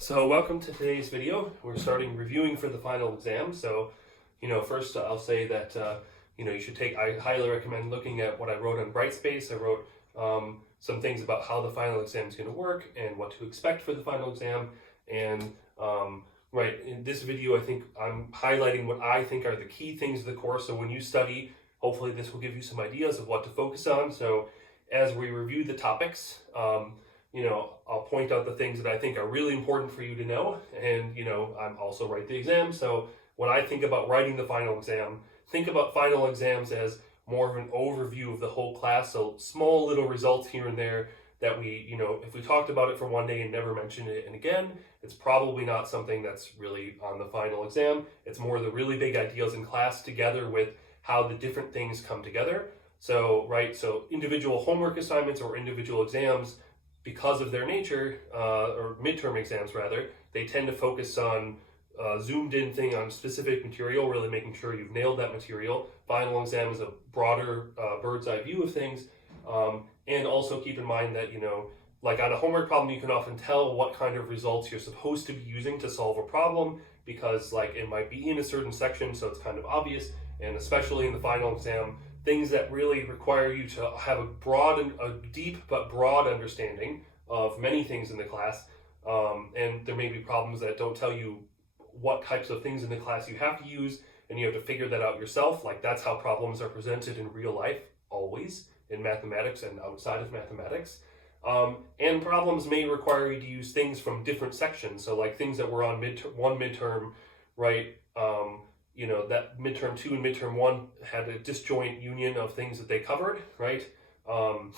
So welcome to today's video. We're starting reviewing for the final exam. So, first I'll say that, I highly recommend looking at what I wrote on Brightspace. I wrote some things about how the final exam is going to work and what to expect for the final exam. And in this video, I think I'm highlighting what I think are the key things of the course. So when you study, hopefully this will give you some ideas of what to focus on. So as we review the topics, I'll point out the things that I think are really important for you to know. And, I'm also write the exam. So when I think about writing the final exam, think about final exams as more of an overview of the whole class. So small little results here and there that we, if we talked about it for one day and never mentioned it and again, it's probably not something that's really on the final exam. It's more the really big ideas in class together with how the different things come together. So individual homework assignments or individual exams, because of their nature, or midterm exams rather, they tend to focus on zoomed in thing on specific material, really making sure you've nailed that material. Final exam is a broader bird's eye view of things. And also keep in mind that, like on a homework problem, you can often tell what kind of results you're supposed to be using to solve a problem because it might be in a certain section, so it's kind of obvious. And especially in the final exam, things that really require you to have a deep but broad understanding of many things in the class. And there may be problems that don't tell you what types of things in the class you have to use, and you have to figure that out yourself. Like that's how problems are presented in real life, always, in mathematics and outside of mathematics. And problems may require you to use things from different sections. So like things that were on one midterm, right? That midterm 2 and midterm 1 had a disjoint union of things that they covered, right? On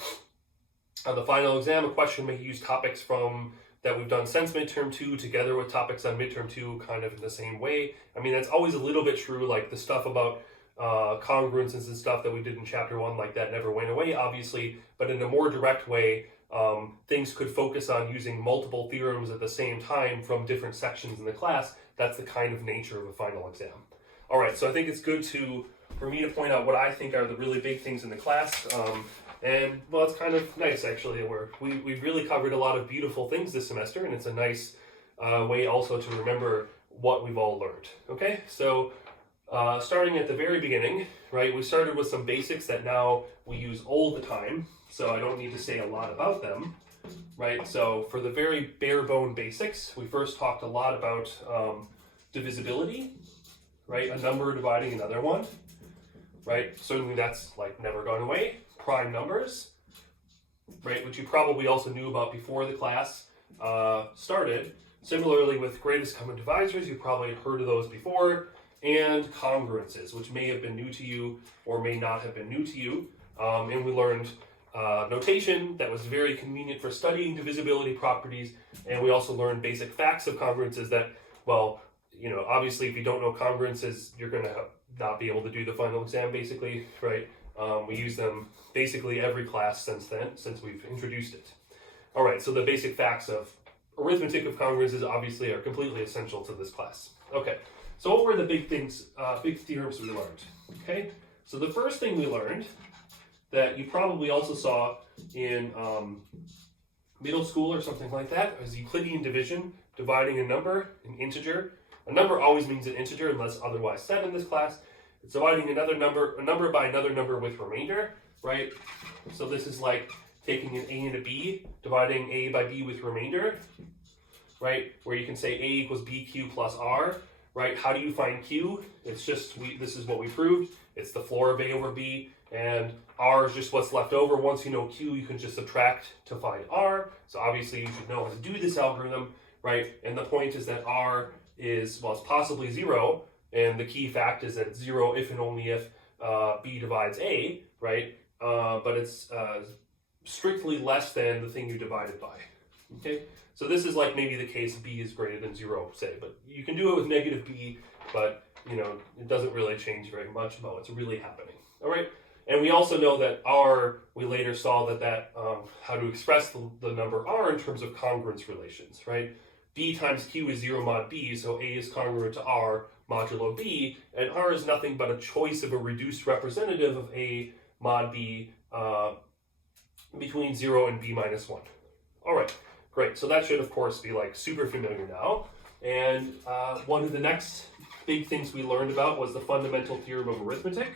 the final exam, a question may use topics from that we've done since midterm 2 together with topics on midterm 2 kind of in the same way. I mean, that's always a little bit true, like the stuff about congruences and stuff that we did in chapter 1, like that never went away, obviously, but in a more direct way, things could focus on using multiple theorems at the same time from different sections in the class. That's the kind of nature of a final exam. All right, so I think it's good for me to point out what I think are the really big things in the class. And well, it's kind of nice actually. We've really covered a lot of beautiful things this semester, and it's a nice way also to remember what we've all learned. Okay, so starting at the very beginning, right? We started with some basics that now we use all the time, so I don't need to say a lot about them, right? So for the very bare bone basics, we first talked a lot about divisibility. Right, a number dividing another one, right? Certainly that's like never gone away. Prime numbers, right, which you probably also knew about before the class started. Similarly with greatest common divisors, you probably heard of those before, and congruences, which may have been new to you or may not have been new to you. And we learned notation that was very convenient for studying divisibility properties, and we also learned basic facts of congruences that, well, obviously if you don't know congruences, you're going to not be able to do the final exam basically, right? We use them basically every class since we've introduced it. All right, so the basic facts of arithmetic of congruences obviously are completely essential to this class. Okay, so what were the big theorems we learned? Okay, so the first thing we learned that you probably also saw in middle school or something like that is Euclidean division, dividing a number, an integer. A number always means an integer unless otherwise said in this class. It's dividing a number by another number with remainder, right? So this is like taking an A and a B, dividing A by B with remainder, right? Where you can say A equals BQ plus R, right? How do you find Q? It's just, this is what we proved. It's the floor of A over B, and R is just what's left over. Once you know Q, you can just subtract to find R. So obviously you should know how to do this algorithm, right? And the point is that R is, well, it's possibly 0, and the key fact is that it's 0 if and only if B divides A, right? But it's strictly less than the thing you divided by, okay? So this is like maybe the case B is greater than 0, say, but you can do it with negative B, but, it doesn't really change very much about what's really happening, all right? And we also know that R, we later saw that how to express the number R in terms of congruence relations, right? B times Q is 0 mod B, so A is congruent to R modulo B, and R is nothing but a choice of a reduced representative of A mod B between 0 and B minus 1. All right, great. Great, so that should of course be like super familiar now. And one of the next big things we learned about was the fundamental theorem of arithmetic.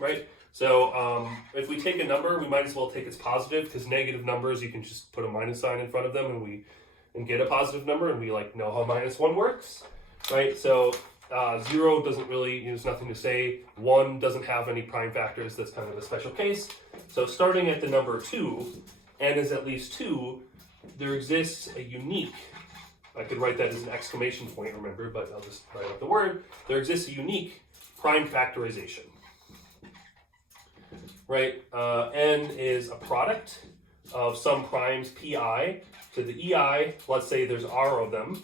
Right? So if we take a number, we might as well take its positive, because negative numbers, you can just put a minus sign in front of them and get a positive number, and we like know how -1 works, right? So 0 doesn't really, there's nothing to say. 1 doesn't have any prime factors. That's kind of a special case. So starting at the number 2, n is at least 2, there exists a unique, I could write that as an exclamation point, remember, but I'll just write out the word. There exists a unique prime factorization. Right, n is a product of some primes pi to the ei. Let's say there's r of them,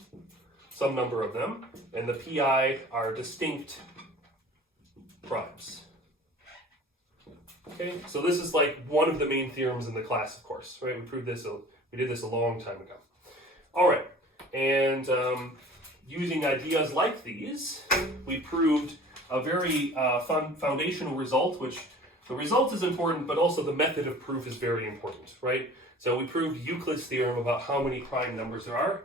some number of them, and the pi are distinct primes. Okay, so this is like one of the main theorems in the class, of course, right? We did this a long time ago. All right, and using ideas like these, we proved a very fun foundational result, which the result is important, but also the method of proof is very important, right? So we proved Euclid's theorem about how many prime numbers there are.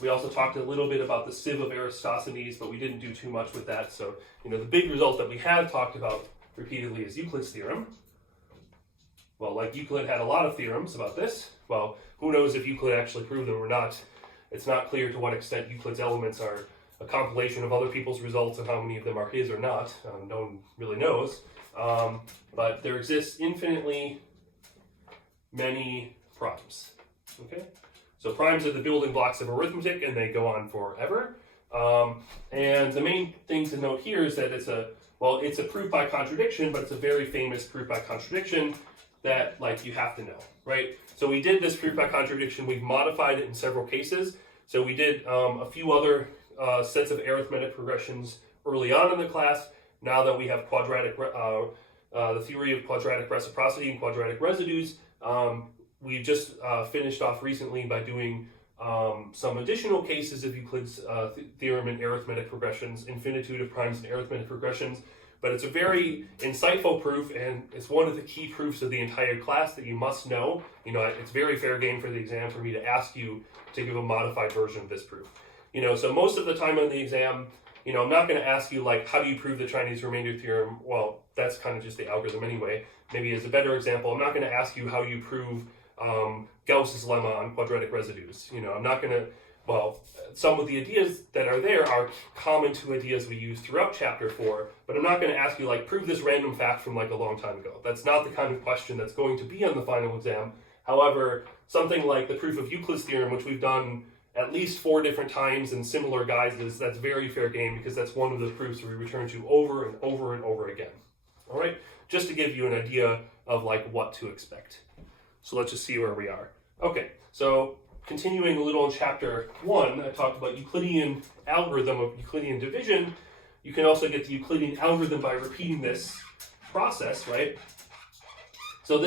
We also talked a little bit about the sieve of Eratosthenes, but we didn't do too much with that. So, the big result that we have talked about repeatedly is Euclid's theorem. Well, like Euclid had a lot of theorems about this. Well, who knows if Euclid actually proved them or not. It's not clear to what extent Euclid's elements are a compilation of other people's results and how many of them are his or not. No one really knows. But there exists infinitely many primes, okay? So primes are the building blocks of arithmetic, and they go on forever. And the main thing to note here is that it's a proof by contradiction, but it's a very famous proof by contradiction that, you have to know, right? So we did this proof by contradiction. We've modified it in several cases. So we did a few other sets of arithmetic progressions early on in the class. Now that we have the theory of quadratic reciprocity and quadratic residues, we just finished off recently by doing some additional cases of Euclid's theorem in arithmetic progressions, infinitude of primes in arithmetic progressions. But it's a very insightful proof, and it's one of the key proofs of the entire class that you must know. It's very fair game for the exam for me to ask you to give a modified version of this proof. So most of the time on the exam, I'm not going to ask you, how do you prove the Chinese remainder theorem? Well, that's kind of just the algorithm anyway. Maybe as a better example, I'm not going to ask you how you prove Gauss's lemma on quadratic residues. I'm not going to, some of the ideas that are there are common to ideas we use throughout chapter 4, but I'm not going to ask you, prove this random fact from, a long time ago. That's not the kind of question that's going to be on the final exam. However, something like the proof of Euclid's theorem, which we've done at least 4 different times in similar guises, that's very fair game, because that's one of the proofs we return to over and over and over again. All right, just to give you an idea of what to expect. So let's just see where we are. Okay, so continuing a little in chapter 1, I talked about Euclidean algorithm of Euclidean division. You can also get the Euclidean algorithm by repeating this process, right? So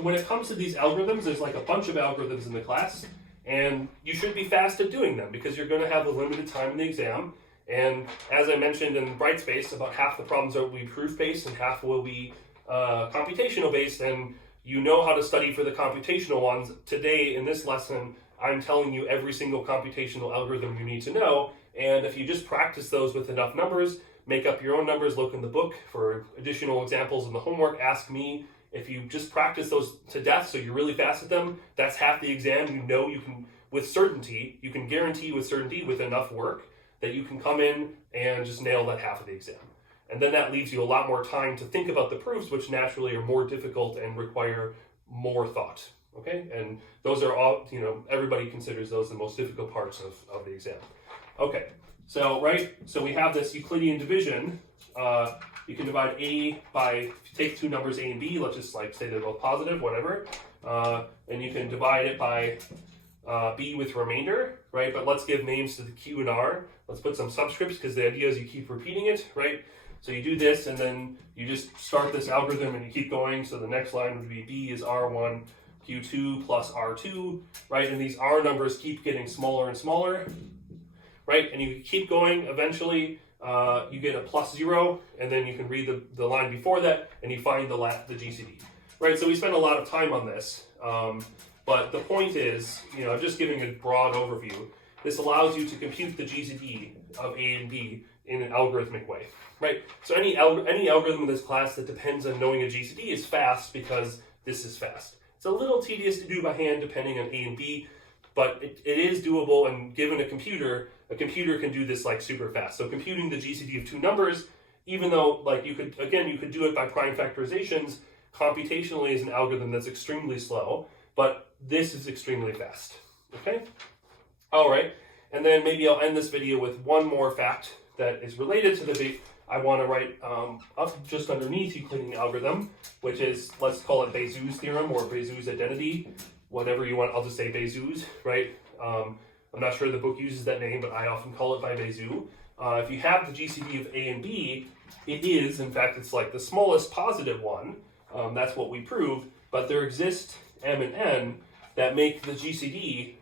when it comes to these algorithms, there's a bunch of algorithms in the class. And you should be fast at doing them, because you're going to have a limited time in the exam. And as I mentioned in Brightspace, about half the problems will be proof-based and half will be computational-based. And you know how to study for the computational ones. Today, in this lesson, I'm telling you every single computational algorithm you need to know. And if you just practice those with enough numbers, make up your own numbers, look in the book for additional examples in the homework, ask me. If you just practice those to death, so you're really fast at them, that's half the exam. You can, with certainty, you can guarantee with certainty with enough work that you can come in and just nail that half of the exam. And then that leaves you a lot more time to think about the proofs, which naturally are more difficult and require more thought, okay? And those are all, everybody considers those the most difficult parts of the exam. Okay, so we have this Euclidean division. You can divide A by, if you take 2 numbers A and B, let's just say they're both positive, whatever. And you can divide it by B with remainder, right? But let's give names to the Q and R. Let's put some subscripts, because the idea is you keep repeating it, right? So you do this, and then you just start this algorithm and you keep going. So the next line would be B is R1, Q2 plus R2, right? And these R numbers keep getting smaller and smaller, right? And you keep going, eventually you get a +0, and then you can read the line before that, and you find the GCD. right? So we spent a lot of time on this, but the point is, I'm just giving a broad overview. This allows you to compute the GCD of A and B in an algorithmic way, right? So any algorithm in this class that depends on knowing a GCD is fast because this is fast. It's a little tedious to do by hand depending on A and B, but it is doable, and given a computer can do this like super fast. So computing the GCD of two numbers, even though like you could do it by prime factorizations, computationally is an algorithm that's extremely slow, but this is extremely fast, okay? All right, and then maybe I'll end this video with one more fact that is related to the I want to write up just underneath Euclidean algorithm, which is, let's call it Bézout's theorem or Bézout's identity, whatever you want. I'll just say Bézout's, right? I'm not sure the book uses that name, but I often call it by Bézout. If you have the GCD of A and B, it is, in fact, it's like the smallest positive one. That's what we proved, but there exist M and N that make the GCD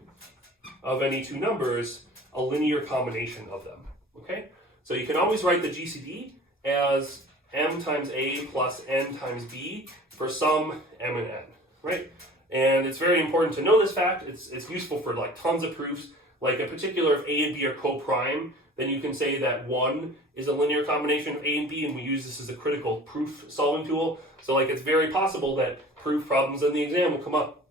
of any two numbers a linear combination of them, okay? So you can always write the GCD as M times A plus N times B for some M and N, right? And it's very important to know this fact. It's useful for like tons of proofs. Like in particular, if A and B are co-prime, then you can say that 1 is a linear combination of A and B, and we use this as a critical proof solving tool. So like it's very possible that proof problems in the exam will come up.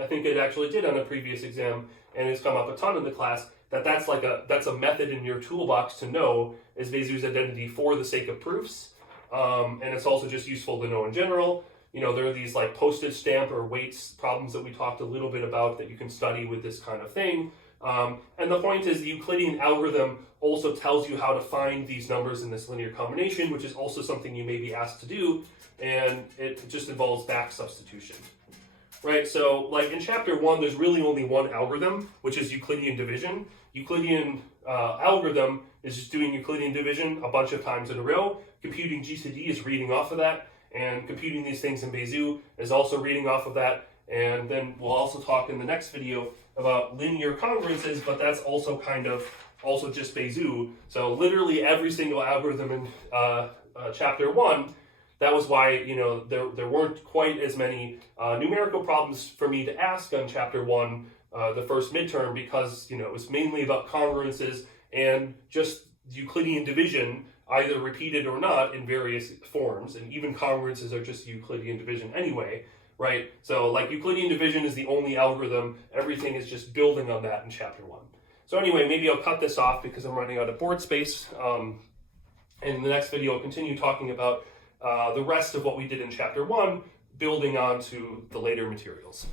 I think it actually did on a previous exam, and it's come up a ton in the class. That's a method in your toolbox to know is Bézout's identity for the sake of proofs, and it's also just useful to know in general. There are these like postage stamp or weights problems that we talked a little bit about that you can study with this kind of thing. And the point is the Euclidean algorithm also tells you how to find these numbers in this linear combination, which is also something you may be asked to do, and it just involves back substitution. Right, so like in chapter 1, there's really only one algorithm, which is Euclidean division. Euclidean algorithm is just doing Euclidean division a bunch of times in a row. Computing GCD is reading off of that, and computing these things in Bézout is also reading off of that. And then we'll also talk in the next video about linear congruences, but that's also also just Bézout. So literally every single algorithm in chapter 1. That was why, there weren't quite as many numerical problems for me to ask on chapter 1, the first midterm, because, it was mainly about congruences and just Euclidean division, either repeated or not, in various forms. And even congruences are just Euclidean division anyway, right? So like Euclidean division is the only algorithm. Everything is just building on that in chapter 1. So anyway, maybe I'll cut this off because I'm running out of board space. And in the next video, I'll continue talking about the rest of what we did in chapter 1, building on to the later materials.